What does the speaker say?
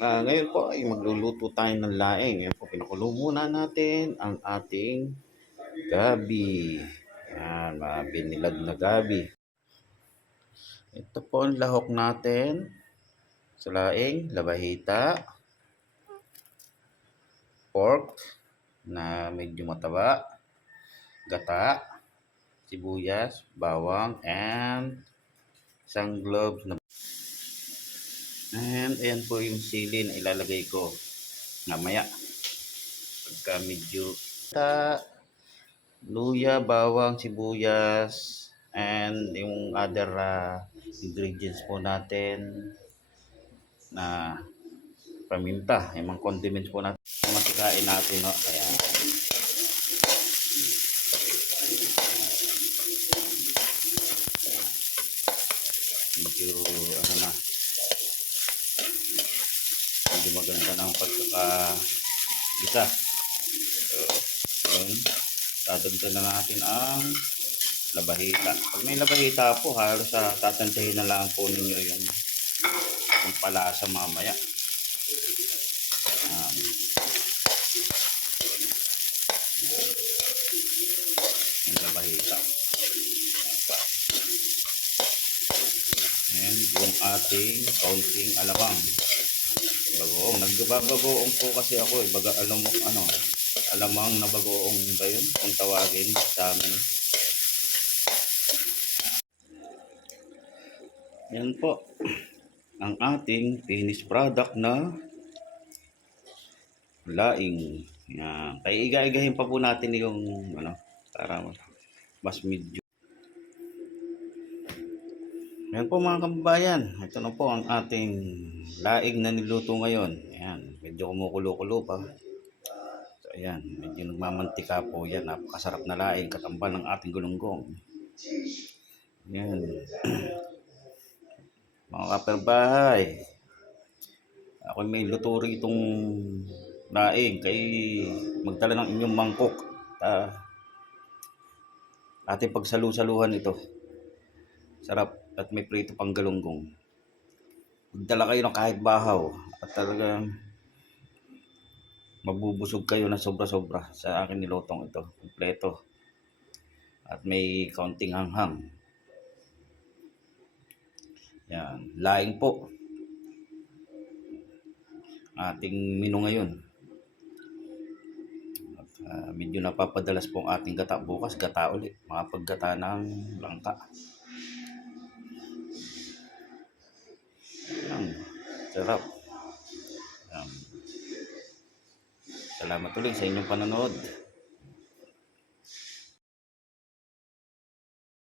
Ngayon po ay magluluto tayo ng laing. Ngayon po, pinakulo muna natin ang ating gabi. Yan, mga binilag na gabi. Ito po ang lahok natin sa laing, labahita, pork na medyo mataba, gata, sibuyas, bawang, and isang cloves na. And ayan po yung sili na ilalagay ko mamaya. Pagka medyo luya, bawang, sibuyas, and yung other ingredients po natin na paminta, yung mga condiments po natin, matikain natin, no? Kaya medyo ano na, medyo maganda ng pagkakagisa. So yun, dadagdag na natin ang labahita. Pag may labahita po, halos tatantahin na lang po ninyo yung palasa mamaya. Yung labahita. And yung ating kaunting alamang. Bagoong. Nagbabagoong po kasi ako eh. Baga, alamang na bagoong ba yun? Kung tawagin sa amin. Yan po. Ang ating finished product na laing. Yan. Kaya iga-igahin pa po natin yung para mas medyo. Yan po mga kababayan. Ito na po ang ating laing na niluto ngayon. Ayan. Medyo kumukulo-kulo pa. So ayan. Medyo nagmamantika po yan. Napakasarap na laing. Katambal ng ating gulunggong. Ayan. Mga kaperbahay. Ako may luto rin itong laing. Kaya magdala ng inyong mangkok. Ating pagsalu-saluhan ito. Sarap. At may prito pang galunggong. Magdala kayo ng kahit bahaw. At talagang mabubusog kayo na sobra-sobra sa akin nilutong ito. Kompleto. At may kaunting hanghang. Yan. Laing po. Ating menu ngayon. At medyo napapadalas po ang ating gata. Bukas gata ulit. Mga paggata ng langka. Sarap. Salamat ulit sa inyong panonood.